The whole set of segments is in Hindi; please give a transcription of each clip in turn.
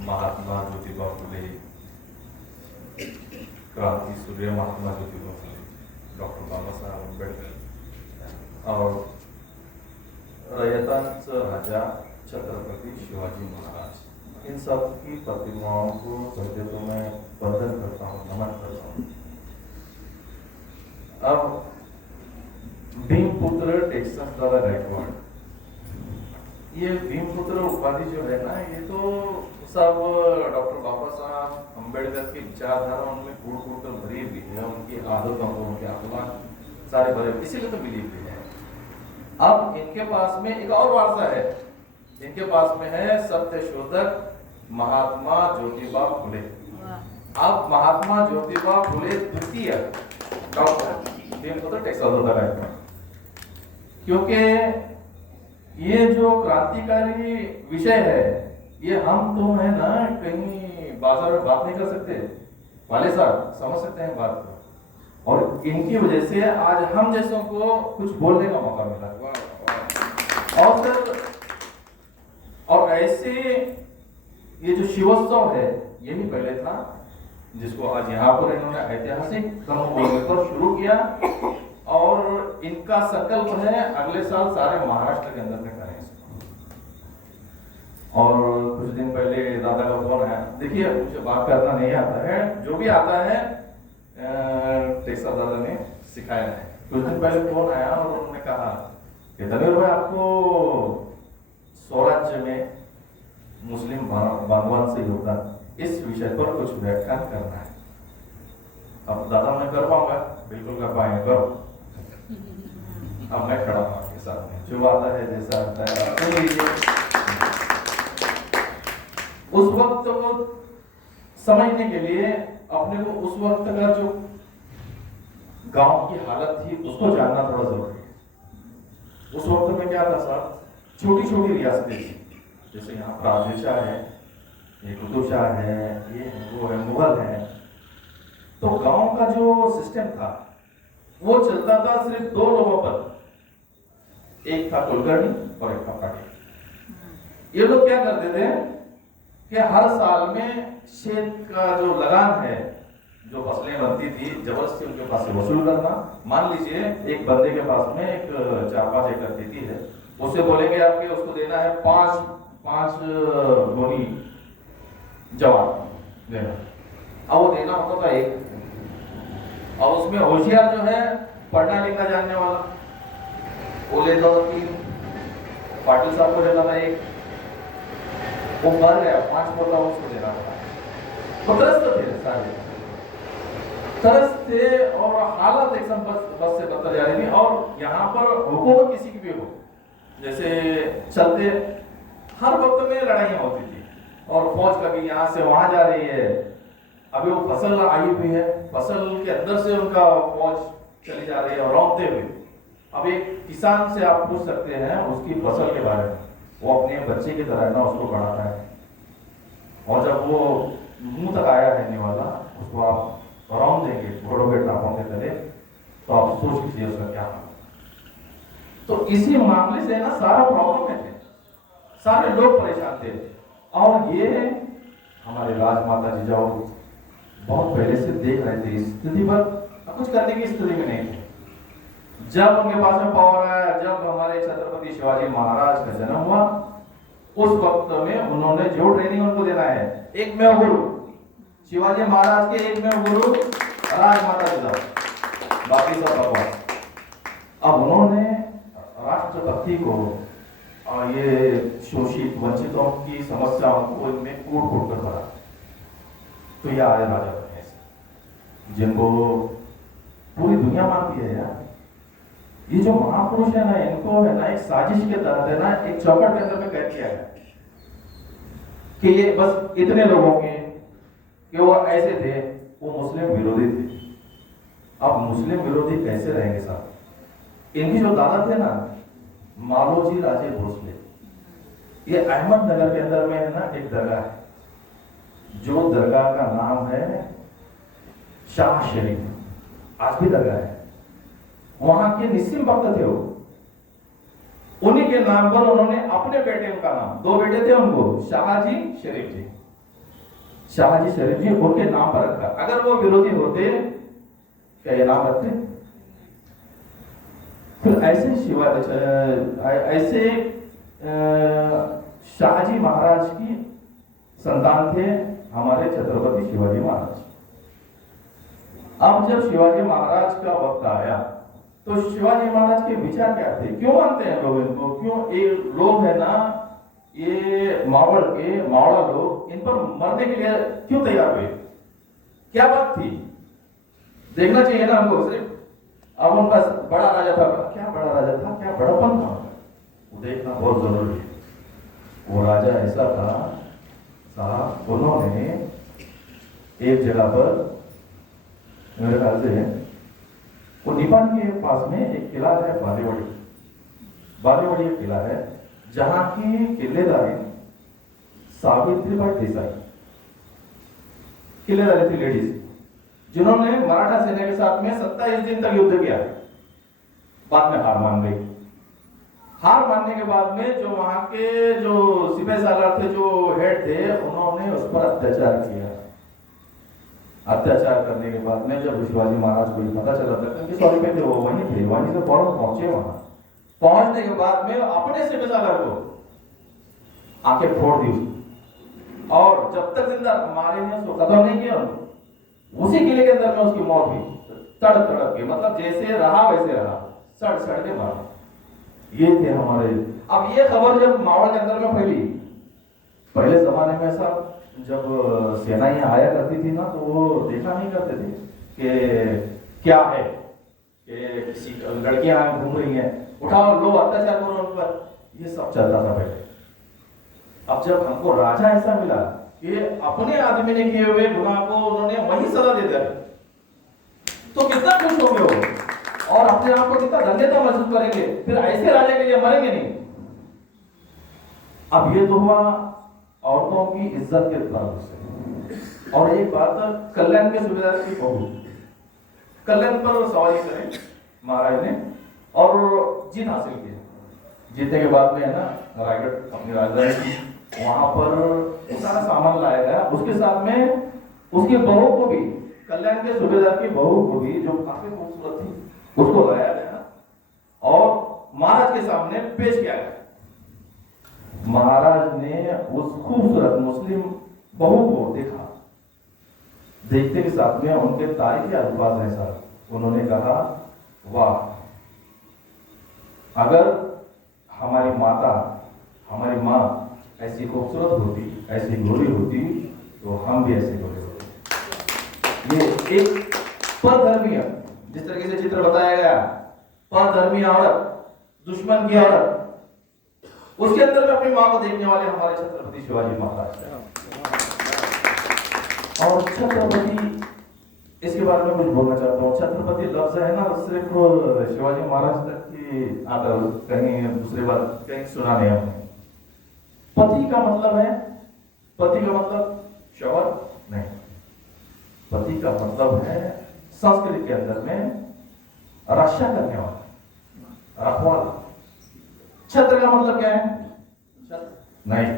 महात्मा ज्योतिबा फुले, क्रांति सूर्य महात्मा ज्योतिबा फुले, डॉक्टर बाबासाहेब आंबेडकर और रयतांचं राजा छत्रपति शिवाजी महाराज, इन सब की प्रतिमाओं को सत्य तो मैं वंदन करता हूँ, नमन करता हूँ। अब भीमपुत्र टेक्सास द्वारा गायकवाड़, ये भीमपुत्र उपाधि जो है ना, ये तो सब डॉक्टर बाबा साहब अम्बेडकर की विचारधारा उनमें कूट कूट कर भरी हुई है, उनकी आदतों को, उनके अखलाक सारे भरे, इसीलिए तो मिली हुई है। अब इनके पास में एक और वारसा है, इनके पास में है सत्य शोधक महात्मा ज्योतिबा फुले। अब महात्मा ज्योतिबा फुले द्वितीय डॉक्टर भीमपुत्र टेक्सास द्वारा गायकवाड़, क्योंकि ये जो क्रांतिकारी विषय है, ये हम तो है ना कहीं बाजार में बात नहीं कर सकते, वाले साहब समझ सकते हैं बात को, और इनकी वजह से आज हम जैसों को कुछ बोलने का मौका मिला। और सर, और ऐसे ये जो शिवोत्सव है, यही पहले था जिसको आज यहाँ पर इन्होंने ऐतिहासिक पर शुरू किया, और इनका संकल्प है अगले साल सारे महाराष्ट्र के अंदर में करें इसको। और कुछ दिन पहले दादा का फोन आया, देखिए मुझे बात करना नहीं आता है, जो भी आता है टेक्सास दादा ने सिखाया है। कुछ दिन पहले फोन आया और उन्होंने कहा कि तमीर भाई, आपको स्वराज्य में मुस्लिम बागवान से योगदान, इस विषय पर कुछ व्याख्यान करना है। अब दादा मैं कर पाऊंगा? बिल्कुल कर पाएंगे, करो। अब मैं खड़ा हूं आपके सामने, जो आता है जैसा आता है सुन लीजिए। उस वक्त को समझने के लिए अपने को उस वक्त का जो गांव की हालत थी उसको जानना थोड़ा जरूरी है। उस वक्त में क्या था साहब, छोटी छोटी रियासतें थी, जैसे यहाँ पर आदिल शाह है, ये कुतुब शाह है, ये वो है, मुगल है। तो गांव का जो सिस्टम था वो चलता था सिर्फ दो लोगों पर, एक था कुलकर्णी और एक था पाटिल। ये लोग क्या करते थे कि हर साल में खेत का जो लगान है, जो फसलें बनती थी, जबरदस्ती उनके पास से वसूल करना। मान लीजिए एक बंदे के पास में एक 4-5 एकड़ खेती है, उससे बोलेंगे आपके उसको देना है 5 गोनी जवाब देना, अब वो देना होता था एक, और उसमें होशियार जो है पढ़ना लिखना जानने वाला, वो लेता था 3, पाटिल साहब को देता था 1, वो मर गया, 5 बोला उसको देना था। तो तरस थे सारे, तरस थे, और हालत एकदम बस से बदतर जा रही थी। और यहाँ पर हुकूमत किसी की भी हो, जैसे चलते हर वक्त में लड़ाइयाँ होती थी, और फौज कभी यहाँ से वहां जा रही है। अभी वो फसल आई हुई है, फसल के अंदर से उनका फौज चली जा रही है और रौंदते हुए। अब एक किसान से आप पूछ सकते हैं उसकी फसल के बारे में, वो अपने बच्चे की तरह ना उसको बढ़ाता है, और जब वो मुंह तक आया है वाला, उसको आप रौंद देंगे घोड़ों के टापों के तले, तो आप सोच लीजिए उसका क्या हाल। तो इसी मामले से ना सारा प्रॉब्लम है, सारे लोग परेशान थे। और ये हमारे राजमाता जिजाऊ बहुत पहले से देख रहे थे इस स्थिति पर, कुछ करने की स्थिति में नहीं थे। जब उनके पास में पावर आया, जब हमारे छत्रपति शिवाजी महाराज का जन्म हुआ, उस वक्त में उन्होंने जो ट्रेनिंग उनको देना है, एक में गुरु शिवाजी महाराज के, एक में गुरु राजमाता जिजाऊ, बाकी सब बकवास। अब उन्होंने राष्ट्रभक्ति को और ये शोषित वंचितों की समस्याओं को इनमें कूट कूट कर भरा। तो यह आए राजा बने जिनको पूरी दुनिया मानती है यार। ये जो महापुरुष है ना, इनको है ना एक साजिश के तहत है ना एक चौकट के अंदर में कैद किया है कि ये बस इतने लोगों के कि वो ऐसे थे, वो मुस्लिम विरोधी थे। अब मुस्लिम विरोधी कैसे रहेंगे साहब? इनके जो दादा थे ना, मालोजी राजे भोसले, ये अहमदनगर के अंदर में है ना एक दरगाह है, जो दरगाह का नाम है शाह शरीफ, आज भी दरगाह है। वहां के निस्सिम भक्त थे वो, उन्हीं के नाम पर उन्होंने अपने बेटे का नाम, 2 बेटे थे उनको, शाहजी शरीफ जी, शाहजी शरीफ जी उनके नाम पर रखा। अगर वो विरोधी होते क्या ये नाम रखते? फिर ऐसे ऐसे शाहजी महाराज की संतान थे हमारे छत्रपति शिवाजी महाराज। अब जब शिवाजी महाराज का वक्त आया तो शिवाजी महाराज के विचार क्या थे? क्यों मानते हैं लोग इनको? क्यों ये लोग है ना, ये मावड़ा लोग इन पर मरने के लिए क्यों तैयार हुए? क्या बात थी? देखना चाहिए ना हमको। सिर्फ अब उनका बड़ा राजा था, क्या बड़ा राजा था, क्या बड़ापन था, वो देखना बहुत जरूरी है। वो राजा ऐसा था साहब, उन्होंने एक जगह पर मेरे ख्याल से वो निपान के पास में एक किला है, बालेवाड़ी एक किला है, जहां की किलेदारी सावित्रीबाई देसाई किलेदारी थी, लेडीज, जिन्होंने मराठा सेना के साथ में 27 दिन तक युद्ध किया। बाद में हार मान गई। हार मानने के बाद में जो वहां के जो सिपाही सालार थे, जो हेड थे, उन्होंने उस पर अत्याचार किया। अत्याचार करने के बाद में जब शिवाजी महाराज को पता चला था, क्योंकि सॉरी पे थे, वो वहीं थे, वहीं से फौरन पहुंचे। वहां पहुंचने के बाद में अपने सिपाही सालार को आंखें फोड़ दी उसकी, और जब तक जिंदा मारे नहीं, उसको खत्म नहीं किया। उसी किले के अंदर में उसकी मौत हुई, तड़प तड़प के, मतलब जैसे रहा वैसे रहा, सड़ सड़ के मारा। ये थे हमारे। अब ये खबर जब मावड़ा के अंदर में फैली, पहले जमाने में सब जब सेना यहाँ आया करती थी ना, तो वो देखा नहीं करते थे कि क्या है, कि किसी लड़कियां घूम रही हैं, उठाओ लो अत्याचार करो उन पर, ये सब चलता था पहले। अब जब हमको राजा ऐसा मिला कि अपने आदमी ने किए हुए गुनाह को उन्होंने वही सजा दे दिया, तो कितना खुश हो गए हो और अपने आप को कितना धन्यता महसूस करेंगे। फिर ऐसे राजा के लिए मरेंगे नहीं। अब ये तो हुआ औरतों की इज्जत के ताल्लुक से। और एक बात, कल्याण के सूबेदार की बहू, कल्याण पर सवारी करें महाराज ने और जीत हासिल की। जीतने के बाद में है ना, रायगढ़ अपनी राजधानी की, वहां पर सारा सामान लाया गया। उसके साथ में उसकी बहू को भी, कल्याण के सूबेदार की बहू को भी, जो काफी खूबसूरत थी, उसको लाया गया और महाराज के सामने पेश किया गया। महाराज ने उस खूबसूरत मुस्लिम बहू को देखा, देखते के साथ में उनके तारीफी अल्फाज हैं सर। उन्होंने कहा, वाह, अगर हमारी माता, हमारी माँ ऐसी खूबसूरत होती, ऐसी गोरी होती, तो हम भी ऐसे गोरे होते। ये एक परधर्मीय, जिस तरीके से चित्र बताया गया, परधर्मीय औरत, दुश्मन की औरत, उसके अंदर में अपनी मां को देखने वाले हमारे छत्रपति शिवाजी महाराज। और छत्रपति, इसके बारे में कुछ बोलना चाहता हूँ। छत्रपति लफ्ज है ना, सिर्फ शिवाजी महाराज तक की आता, कहीं दूसरी बार कहीं सुना नहीं हमने। पति का मतलब है, पति का मतलब शौहर नहीं, पति का मतलब है संस्कृत के अंदर में रक्षा करने वाला, रखवाला। छत्र का मतलब क्या है? नहीं,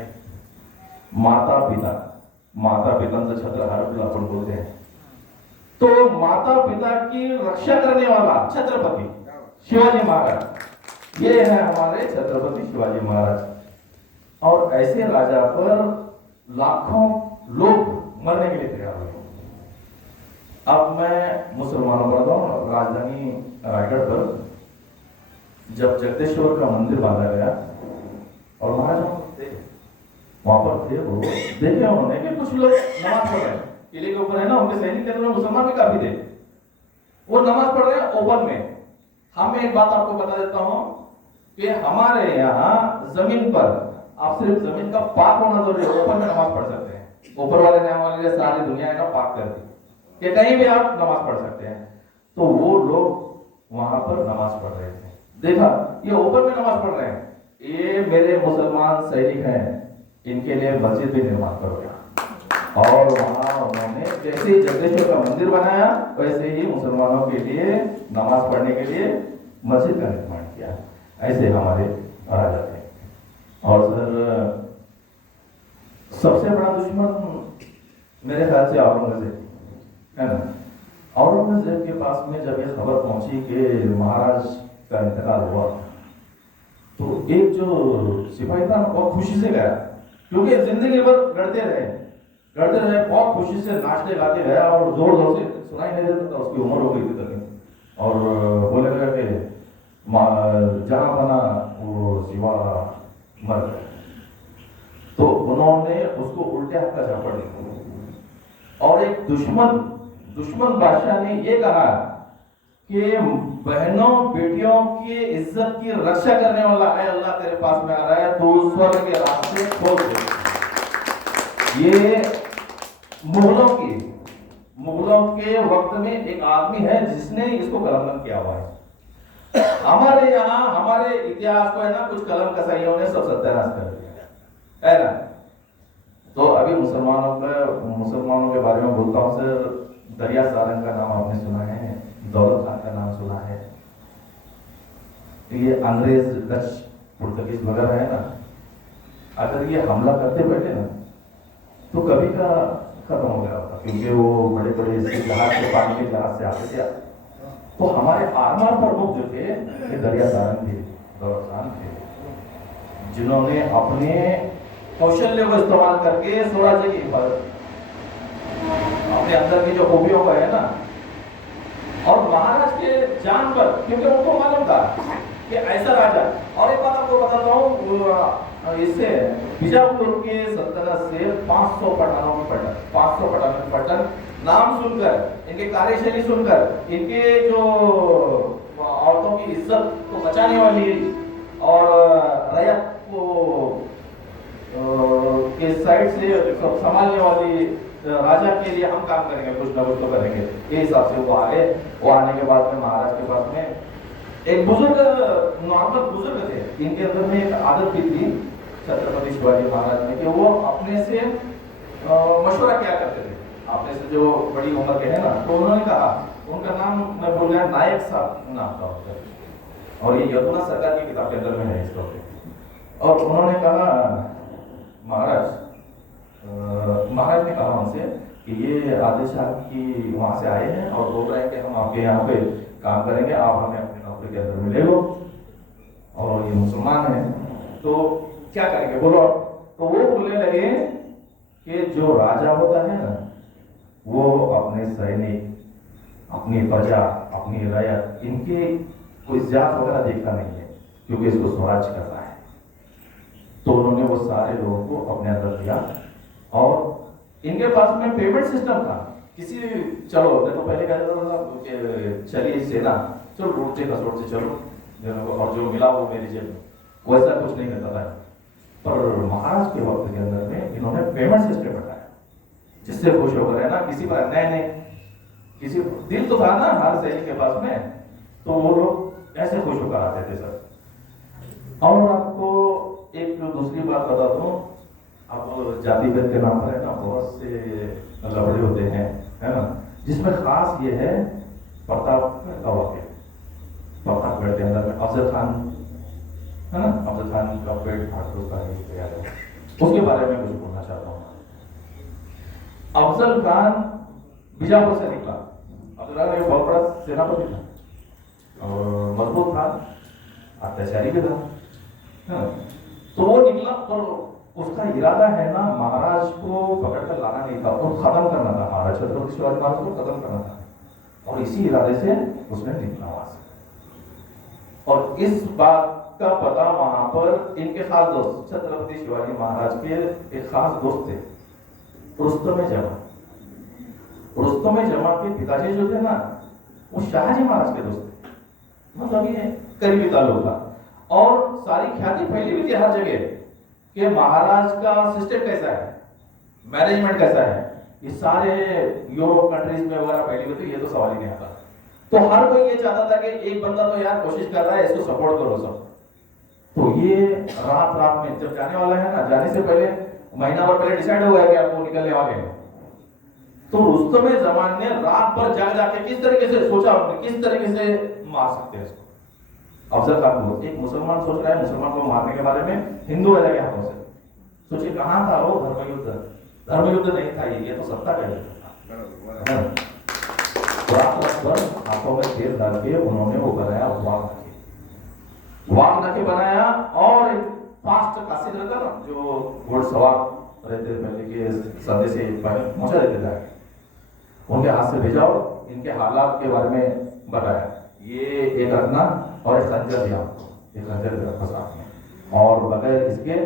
माता पिता, माता पिता से छत्र हर अपन बोलते हैं। तो माता पिता की रक्षा करने वाला छत्रपति शिवाजी महाराज, ये है हमारे छत्रपति शिवाजी महाराज। और ऐसे राजा पर लाखों लोग मरने के लिए तैयार हुए। अब मैं मुसलमानों पर बताऊं, राजधानी रायगढ़ पर जब जगदेश्वर का मंदिर बांधा गया और महाराज वहां पर थे, वो देखे उन्होंने कि कुछ लोग नमाज पढ़ रहे हैं, किले के ऊपर है ना, उनके सैनिक के अंदर मुसलमान भी काफी थे, वो नमाज पढ़ रहे हैं ओपन में। हम एक बात आपको बता देता हूं कि हमारे यहाँ जमीन पर आप सिर्फ जमीन का पाक होना जरूरी है, ओपन में नमाज पढ़ सकते हैं। ऊपर वाले ने हमारे सारी दुनिया का पाक कर दी कि कहीं भी आप नमाज पढ़ सकते हैं। तो वो लोग वहां पर नमाज पढ़ रहे थे, देखा ये ओपन में नमाज पढ़ रहे हैं, ये मेरे मुसलमान सैनिक हैं, इनके लिए मस्जिद भी निर्माण करोगे। और वहां उन्होंने जैसे ही जगदेश्वर का मंदिर बनाया, वैसे ही मुसलमानों के लिए नमाज पढ़ने के लिए मस्जिद का निर्माण किया। ऐसे हमारे राजा थे। और सर सबसे बड़ा दुश्मन मेरे ख्याल से औरंगजेब, है ना। औरंगजेब के पास में जब ये खबर पहुंची कि महाराज का इंतकाल हुआ, तो एक जो सिपाही था ना बहुत खुशी से गया, क्योंकि जिंदगी भर लड़ते रहे, बहुत खुशी से नाचते गाते गया और जोर जोर से सुनाई नहीं देता था, उसकी उम्र हो गई थी तक। और बोले गया कि जहां बना वो शिवा मर गया। तो उन्होंने उसको उल्टे हाथ का झापड़ दिया और एक दुश्मन बादशाह ने ये कहा कि बहनों बेटियों की इज्जत की रक्षा करने वाला है अल्लाह तेरे पास में आ रहा है, तो स्वर्ग के रास्ते खोल दे। ये मुगलों के वक्त में एक आदमी है जिसने इसको कलमबंद किया हुआ है। हमारे यहाँ हमारे इतिहास को है ना कुछ कलम कसाइयों ने सब सत्यानाश कर दिया है ना। तो अभी मुसलमानों के बारे में बोलता हूँ सर, दरिया सारंग का नाम आपने सुना है, दौलत खान का नाम सुना है, ये अंग्रेज डच पुर्तगीज वगैरह है ना, अगर ये हमला करते बैठे ना तो कभी का खत्म हो गया होता, क्योंकि वो बड़े बड़े जहाज के पानी के जहाज से आते थे। तो हमारे आर्मर प्रमुख जो थे ये दरिया सारंग थे, दौलत खान थे, जिन्होंने अपने कौशल्य को इस्तेमाल करके स्वराज्य की हिफाजत, अपने अंदर की जो खूबियों का है ना, और महाराज के जान पर, क्योंकि उनको मालूम था कि ऐसा राजा। और एक बात आपको बताता हूँ, इससे बीजापुर के सल्तनत से 500 पठानों की पठान नाम सुनकर, इनके कार्यशैली सुनकर, इनके जो औरतों की इज्जत को बचाने वाली और रैयत को के साइड से संभालने वाली राजा के लिए हम काम करेंगे, कुछ ना कुछ तो करेंगे, ये हिसाब से वो आए। वो आने के बाद में महाराज के पास में एक नॉर्मल बुजुर्ग थे, इनके अंदर में एक आदत भी थी छत्रपति शिवाजी महाराज में कि वो अपने से मशवरा क्या करते थे, अपने से जो बड़ी उम्र के है ना। तो उन्होंने कहा, उनका नाम मैं भूल गया, नायक साहब नाम था उसका, और ये यदुनाथ सरकार की किताब के अंदर में है इसका। और उन्होंने कहा महाराज ने कहा उनसे कि ये आदिल शाह की वहां से आए हैं और बोल रहे हैं कि हम आपके यहाँ पे काम करेंगे, आप हमें अपनी नौकरी के अंदर मिलेगा, और ये मुसलमान हैं तो क्या करेंगे बोलो। तो वो बोलने लगे कि जो राजा होता है ना, वो अपने सैनिक, अपनी प्रजा, अपनी रैयत, इनके कोई जात वगैरह देखता नहीं है, क्योंकि इसको स्वराज करना है। तो उन्होंने वो सारे लोगों को अपने अंदर दिया, और इनके पास में पेमेंट सिस्टम था। किसी चलो मैं तो पहले कहता था चलिए सेना, चलो रोटे कसोट से चलो, और जो मिला वो मेरी जेब में, वैसा कुछ नहीं करता था। पर महाराज के वक्त के अंदर में इन्होंने पेमेंट सिस्टम बताया, जिससे खुश होकर है ना, किसी पर अन्याय नहीं, किसी दिल तो था ना हर सैनिक के पास में, तो वो लोग ऐसे खुश होकर आते थे सर। और आपको एक दूसरी बात बता दूं, अब जाति भेद के नाम पर है ना बहुत से लफड़े होते हैं, है ना, जिसमें खास ये है प्रतापगढ़ का वाकया। प्रतापगढ़ के अंदर में अफजल खान है ना, अफजल खान का पेट फाड़ का याद है, उसके बारे में कुछ बोलना चाहता हूँ। अफजल खान बीजापुर से निकला। अफजल खान एक बहुत बड़ा सेनापति था और मजबूत था, अत्याचारी भी था, तो वो निकला, और उसका इरादा है ना महाराज को पकड़कर लाना नहीं था, और खत्म करना था, महाराज छत्रपति शिवाजी महाराज को खत्म करना था, और इसी इरादे से उसने निकला वहां से। और इस बात का पता वहां पर इनके खास दोस्त छत्रपति शिवाजी महाराज के एक खास दोस्त थे, रुस्तम जमा। रुस्तम जमा के पिताजी जो थे ना, वो शाहजी महाराज के दोस्त थे, मतलब ये करीबी ताल्लुक था। और सारी ख्याति फैली हुई थी हर जगह कि महाराज का सिस्टम कैसा है, मैनेजमेंट कैसा है, ये सारे यूरोप कंट्रीज में वगैरह फैली हुई थी, ये तो सवाल ही नहीं आता। तो हर कोई ये चाहता था कि एक बंदा तो यार कोशिश कर रहा है, इसको सपोर्ट करो सब। तो ये रात में जब जाने वाला है ना, जाने से पहले महीना भर पहले डिसाइड हो गया कि आपको निकलने वाले हैं। तो रुस्तम जमान ने रात भर जाग जाके किस तरीके से सोचा, किस तरीके से मार सकते हैं इसको। अफजल खान को, एक मुसलमान सोच रहा है मुसलमान को मारने के बारे में हिंदू राजा के हाथों से, सोचिए कहां था वो धर्म युद्ध, धर्म युद्ध नहीं था, ये तो सत्ता का युद्ध था। हाथों में तेल डाल के उन्होंने वो बनाया वाघ नखे बनाया, और फास्ट कासिद रहता ना जो घुड़सवार रहते पहले के संदेश पहुंचा देते जाके, उनके हाथ से भेजा और इनके हालात के बारे में बताया, ये एक रखना और एक खंजर दिया, एक खंजर भी रखा साथ में, और बगैर इसके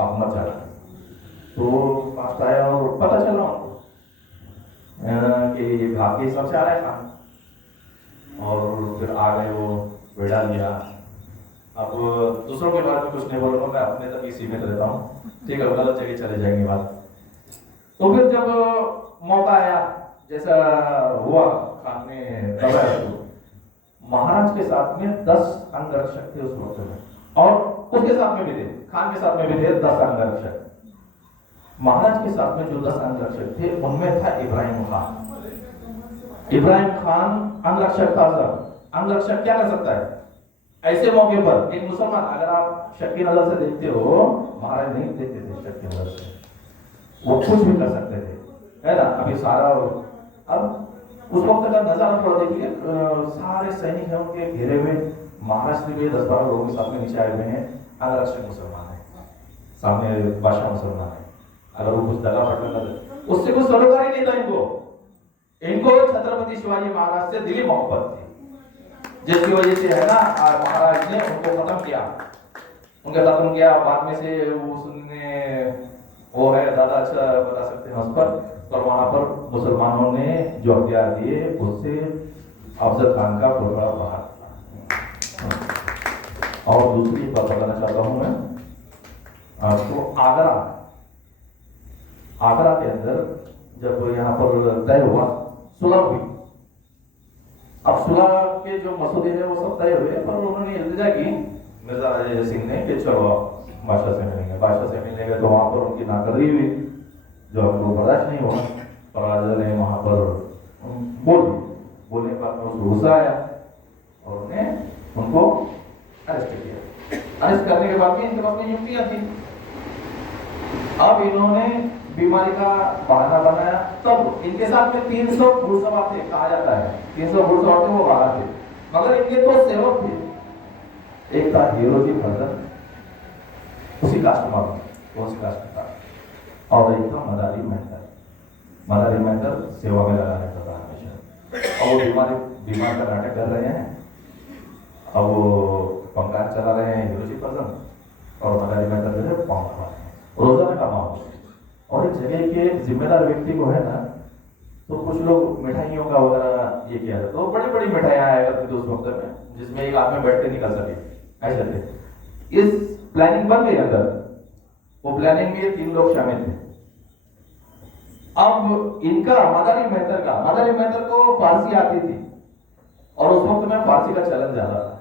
आप मत चला। तो फास्ट आया और पता चला कि ये घात के हिसाब से आ रहा है खाना, और फिर आ गए वो बेड़ा लिया। अब दूसरों के बारे में कुछ नहीं बोल रहा हूँ, मैं अपने तक ही सीमित रहता हूँ, ठीक है, गलत जगह चले जाएंगे बात। तो फिर जब मौका आया, जैसा हुआ खान ने दबाया, तो महाराज के साथ में 10 अंगरक्षक थे उस वक्त में, और उसके साथ में भी थे, खान के साथ में भी थे 10 अंगरक्षक। महाराज के साथ में जो 10 अंगरक्षक थे उनमें था इब्राहिम खान। इब्राहिम खान अंगरक्षक था। सर अंगरक्षक क्या कर सकता है ऐसे मौके पर? एक मुसलमान, अगर आप शक की नजर से देखते हो, महाराज नहीं देखते थे शक की नजर से, वो कुछ भी कर सकते थे, है ना। अभी सारा, अब उस वक्त का नजारा थोड़ा देखिए, सारे सैनिक हैं उनके घेरे में, महाराष्ट्र में 10-12 लोगों के साथ में नीचे आए हुए हैं, अंगरक्षक मुसलमान है, सामने बादशाह मुसलमान है। अगर वो कुछ दगा फटका कर उससे कुछ सरोकार ही नहीं था इनको छत्रपति शिवाजी महाराज से दिली मोहब्बत थी, जिसकी वजह से है ना महाराज ने उनको खत्म किया, बाद में से उसने वो है दादा अच्छा बता सकते हैं उस पर वहां पर मुसलमानों ने जो हथियार दिए उससे अफजल खान का बहुत बड़ा प्रहार। और दूसरी बात बताना चाहता हूं मैं, तो आगरा के अंदर जब यहाँ पर तय हुआ, सुलह हुई। अब सुलह के जो मसूदे हैं वो सब तय हुए, पर उन्होंने इल्तिजा की मिर्जा राजा सिंह ने कि चलो बादशाह से मिलेंगे। बादशाह से मिलने गए तो वहां पर उनकी नाकदरी हुई, जो हमको बर्दाश्त नहीं हुआ, और राजा ने वहां पर बोलने पर उसको गुस्सा आया और उन्हें उनको अरेस्ट किया। अरेस्ट करने के बाद भी इनके पास में युक्तियां थी। अब इन्होंने बीमारी का बहाना बनाया, तब इनके साथ में 300 घुड़सवार थे, कहा जाता है 300 घुड़सवार थे, वो बाहर थे, मगर इनके तो सेवक थे। एक था हीरोजी फर्जन, उसी कास्ट उसी कास्ट का, और एक था मदारी मेहतर सेवा में लगाने का था हमेशा, और वो बीमार का नाटक कर रहे हैं। अब वो पंखा चला रहे हैं हीरोजी फर्जन, और मदारी मेहतर जो है पाँव खा रहे हैं, रोजाना का माहौल। और एक जगह के जिम्मेदार व्यक्ति को है ना, तो कुछ लोग मिठाइयों का वगैरह ये किया जाता, तो बड़ी बड़ी मिठाइयाँ आया करती थी उस वक्त में, जिसमें एक आदमी बैठ के निकल सके, ऐसे थे। इस प्लानिंग बन गई अंदर, वो प्लानिंग में 3 लोग शामिल थे। अब इनका मदारी मेहतर को फारसी आती थी, और उस वक्त में फारसी का चलन ज्यादा था,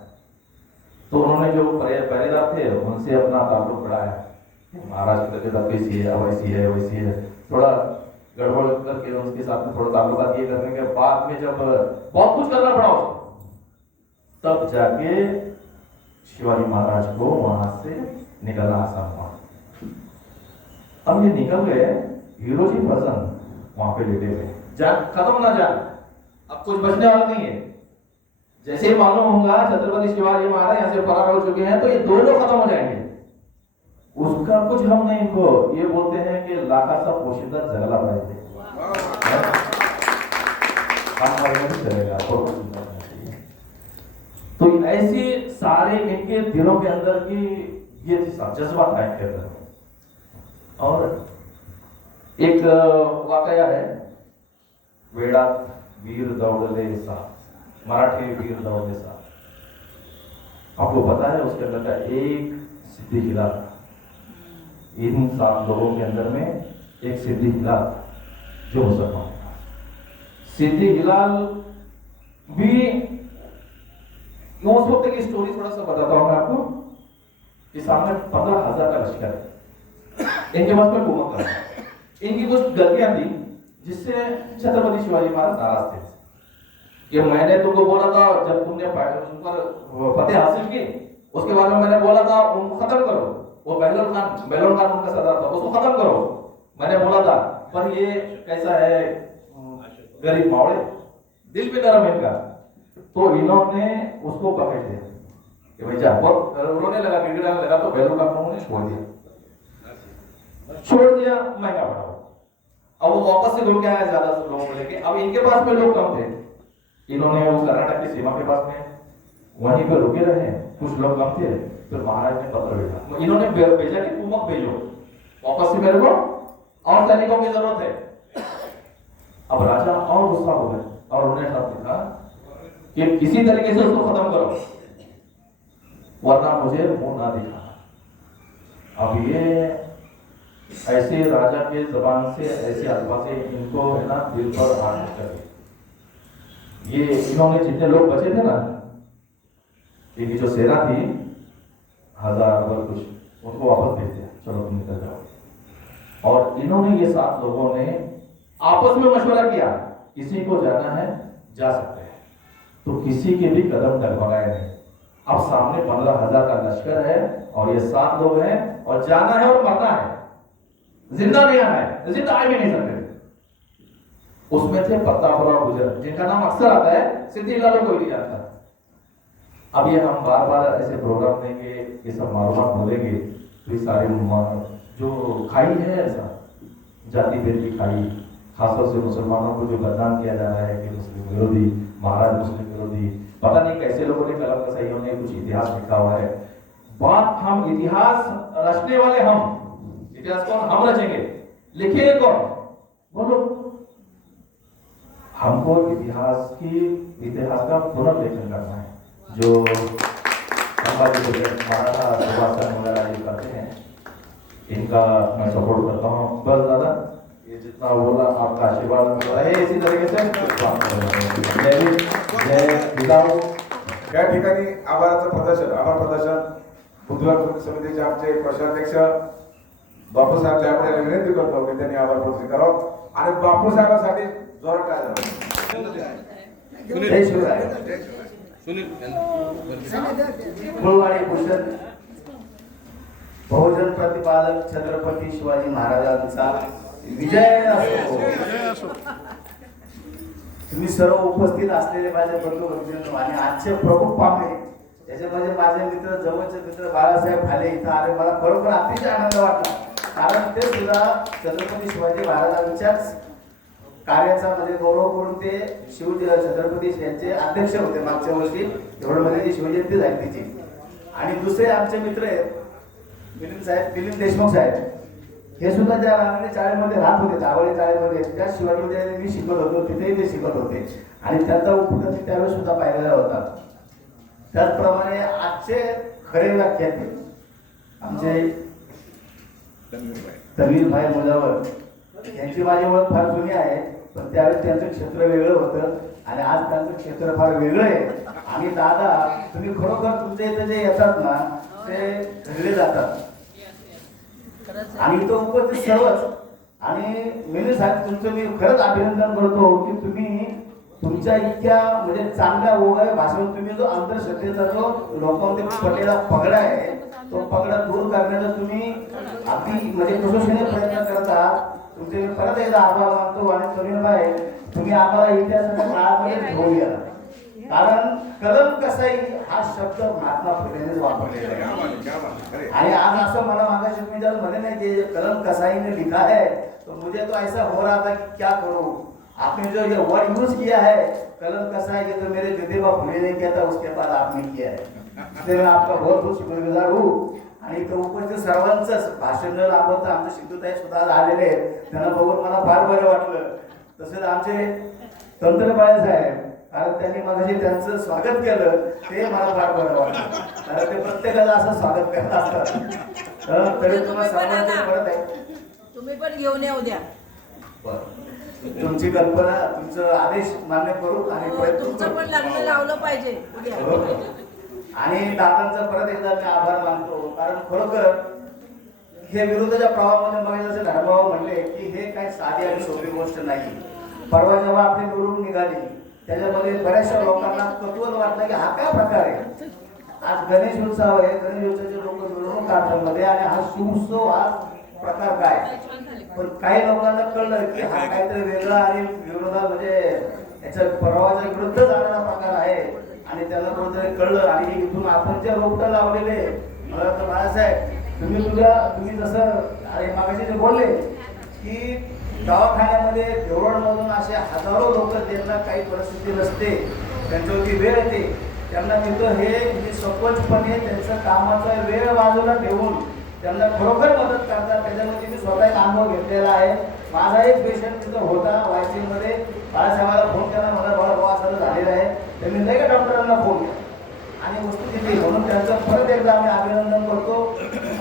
तो उन्होंने जो पहरेदार थे उनसे अपना ताल्लुक बढ़ाया, महाराज की तबीयत कैसी है, वैसी है, थोड़ा गड़बड़ करके उसके साथ में थोड़ा ताल्लुकात ये करने के बाद में जब बहुत कुछ करना पड़ा उसको, तब जाके शिवाजी महाराज को वहां से निकलना आसान हुआ। अब ये निकल गए, हीरोजी फर्जन वहां पे लेटे हुए, जान खत्म ना जान, अब कुछ बचने वाला नहीं है। जैसे ही मालूम होगा छत्रपति शिवाजी महाराज यहाँ से फरार हो चुके हैं, तो ये दोनों खत्म हो जाएंगे। उसका कुछ हम नहीं, इनको ये बोलते हैं कि लाखा सा पोशीदा जंगला पाए चलेगा। तो ऐसी सारे इनके दिलों के अंदर की ये जज्बा था इनके अंदर। और एक वाकया है, वेड़ा वीर दौड़ले सा, मराठी वीर दौड़ले सा, आपको पता है उसके अंदर का एक सिद्धि हिला था। इन 7 लोगों के अंदर में एक सिद्धि हिलाल जो मुसलमान था। सिद्धि हिलाल भी उस वक्त की स्टोरी थोड़ा सा बताता हूं मैं आपको, कि सामने 15,000 का लश्कर है, इनके पास में हुकूमत था, इनकी कुछ गलतियां थी जिससे छत्रपति शिवाजी महाराज नाराज थे कि मैंने तुमको बोला था, जब तुमने उन पर फतेह हासिल की, उसके बाद में मैंने बोला था उनको खत्म करो, वो बेलोन खान उनका सरदार था, उसको खत्म करो, मैंने बोला था, पर ये कैसा है, गरीब मावड़े, दिल पे नरम है इनका। तो इन्होंने उसको पकड़ लिया कि भाई जा, बहुत रोने लगा, गिड़गिड़ाने लगा, तो बैलों का उन्होंने छोड़ दिया, महंगा पड़ा। अब वो वापस से ढूंढ के आया ज्यादा लोगों को लेके। अब इनके पास में लोग कम थे, इन्होंने वो कर्नाटक की सीमा के पास में वहीं पे रुके रहे, कुछ लोग कम थे। फिर महाराज ने पत्र भेजा, इन्होंने भेजा कि तुम मत भेजो, वापस से मेरे को और सैनिकों की जरूरत है। अब राजा और गुस्सा हो गए और उन्हें साथ लिखा कि किसी तरीके से उसको खत्म करो, वरना मुझे मुंह ना दिखा। अब ये ऐसे राजा के जबान से ऐसे अल्फाज से इनको है ना दिल पर हाथ कर, ये इन्होंने जितने लोग बचे थे ना, इनकी जो सेना थी 1000 और कुछ, उनको वापस भेज दिया, चलो तुम निकल जाओ। और इन्होंने ये 7 लोगों ने आपस में मशवरा किया, किसी को जाना है जा सकते हैं, तो किसी के भी कदम डगमगाए नहीं। अब सामने 15,000 का लश्कर है और ये 7 लोग हैं और जाना है और मरना है, जिंदा नहीं आना है, जिंदा आ भी नहीं सकते। उसमें थे प्रतापराव गुजर, जिनका नाम अक्सर आता है, सिद्धि लालो कोई नहीं जानता। अब ये हम बार बार ऐसे प्रोग्राम देंगे, ये सब मालूमात बोलेंगे, तो ये सारे जो खाई है ऐसा जाति भेद की खाई, खासतौर से मुसलमानों को जो बदनाम किया जा रहा है कि मुस्लिम विरोधी, महाराज मुस्लिम विरोधी, पता नहीं कैसे लोगों ने कलम कसाइयों ने कुछ इतिहास लिखा हुआ है। बात हम इतिहास रचने वाले, हम इतिहास कौन, हम रचेंगे, लिखेंगे कौन, बोलो। हमको इतिहास का पुनर्लेखन करना है, जो मराठा सुभाषचंद्र वगैरह ये करते हैं, इनका मैं सपोर्ट करता हूँ। बस दादा ये जितना बोला आपका आशीर्वाद रहे इसी तरीके से। जय हिंद, जय जिजाऊ। या ठिकाणी आभार प्रदर्शन बुधवार कृती समितीचे आमचे प्रशाध्यक्ष बापूसाहेब साहेबांना विनंती करतो की त्यांनी आभार प्रदर्शन करावं आणि बापूसाहेबांसाठी जोरात काय फुलवाडी भूषण बहुजन प्रतिपादक छत्रपती शिवाजी महाराजांचा विजय असो। तुम्ही सर्व उपस्थित असलेले माझे बंधू भगिनी आणि आजचे प्रमुख पाहुणे, त्याच्यामध्ये माझे मित्र, जवळचे मित्र बाळासाहेब ठाले इथं आले, मला खरोखर अतिशय आनंद वाटला, कारण ते सुद्धा छत्रपती शिवाजी महाराजांच्याच कार्याचा म्हणजे गौरव करून ते छत्रपती यांचे अध्यक्ष होते मागच्या वर्षी, एवढं म्हणजे शिवजयंती झाली तिची। आणि दुसरे आमचे मित्र आहेत दिलीप देशमुख साहेब, हे सुद्धा त्या राहणारे शाळेमध्ये राहत होते, जावळे शाळेमध्ये, त्या शिवाजी विद्यालयात मी शिकत होतो, तिथेही ते शिकत होते आणि त्यांचा उपक्रम मी त्यावेळेस सुद्धा पाहिलेला होता। त्याचप्रमाणे आजचे खरे व्याख्याते आमचे तन्वीरभाई मुलावर, यांची माझी ओळख फार जुनी आहे, पण त्यावेळेस त्यांचं क्षेत्र वेगळं होतं आणि आज त्यांचं क्षेत्र फार वेगळं आहे। आणि दादा तुम्ही खरोखर तुमच्या इथे जे येतात ना ते घडले जातात आणि इथं उपस्थित सर्वच। आणि मेने साहेब तुमचं मी खरंच अभिनंदन करतो की तुम्ही तुमच्या इतक्या म्हणजे चांगल्या ओघ भाषण, तुम्ही जो अंधश्रद्धेचा जो लोकांमध्ये पडलेला पगडा आहे तो पगडा दूर करण्याचा तुम्ही अगदी म्हणजे कसोशीने प्रयत्न करता। तुमचे मी परत एकदा आभार मानतो। आणि सुनीलभाई तुम्ही आम्हाला इतिहासाच्या काळामध्ये घेऊन गेला, कारण कलम कसाई हा शब्द महात्मा फुलेनेच वापरलेला आहे। आणि आज असं मला मागाशी तुम्ही जर म्हणे नाही की कलम कसाई ने लिखा है तो मुझे तो ऐसा हो रहा था कि क्या करूं, आपने जो ये वर्ड यूज किया है कलम कसाई, ये तो मेरे ज्योतिबा फुले ने किया था, उसके बाद आपने किया है, इसलिए मैं आपका बहुत बहुत शुक्रगुजार हूँ। आणि तो उपस्थित सर्वांचंच भाषण न लांबवता आमचे सिद्धूताई सुद्धा आलेले आहेत, त्यांना बघून मला फार बरं वाटलं। तसेच आमचे तंत्रबाळे साहेब, कारण त्यांनी मगाशी त्यांचं स्वागत केलं ते मला फार बरं वाटलं, कारण ते प्रत्येकाला असं स्वागत करत असतात। तरी तुम्हाला सर्वांचे परत आहे, तुम्ही पण घेऊन येऊ द्या, तुमची कल्पना, तुमचं आदेश मान्य करू आणि तुमचं पण लग्न लावलं पाहिजे उद्या। आणि दादांचा परत एकदा मी आभार मानतो, कारण खरोखर हे विरोधाच्या प्रवाहामध्ये मला जसे धर्मभाव म्हणले की हे काही साधी आणि सोपी गोष्ट नाही। परवा जेव्हा आपली मिरवणूक निघाली त्याच्यामध्ये बऱ्याचशा लोकांना कौतूहल वाटलं की हा काय प्रकार आहे। आज गणेश उत्सव आहे, गणेश उत्सवाचे लोक मिरवणूक काढतात मध्ये आणि हा शिवोत्सव आज प्रकार काय. पण काही लोकांना कळलं की हा काहीतरी वेगळा आणि विरोधात म्हणजे याच्या प्रवाहाच्या विरुद्ध जाणारा प्रकार आहे आणि त्यांना कोणतरी कळलं आणि इथून आपण जे रोपटं लावलेले मला वाटतं बाळासाहेब तुम्ही जसं मागाशी जे बोलले की दवाखान्यामध्ये देवळमधून असे हजारो लोक ज्यांना काही परिस्थिती नसते त्यांच्यावरती वेळ येते त्यांना तिथं हे सकोचपणे त्यांचं कामाचा वेळ बाजूला ठेवून त्यांना खरोखर मदत करतात. त्याच्यामध्ये मी स्वतः एक अनुभव घेतलेला आहे. माझा एक पेशंट तिथं होता वायसीमध्ये बाळासाहेबाला फोन केला मला बाबा असं झालेलं आहे त्यांनी नाही का डॉक्टरांना फोन केला आणि वस्तू तिथे म्हणून त्यांचं परत एकदा आम्ही अभिनंदन करतो.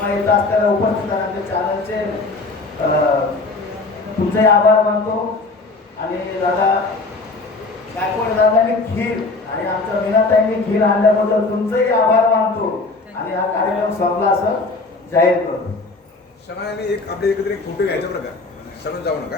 इथं असलेल्या उपस्थित आमच्या चॅनलचे तुमचेही आभार मानतो आणि दादा गायकवाड दादांनी खीर आणि आमच्या मीनाताईंनी खीर आणल्याबद्दल तुमचेही आभार मानतो आणि हा कार्यक्रम संपला असं जाहीर करतो. सगळ्यांनी एक आपले एकत्र एक फोटो घ्यायचा बरं का, सगळं जाऊ नका.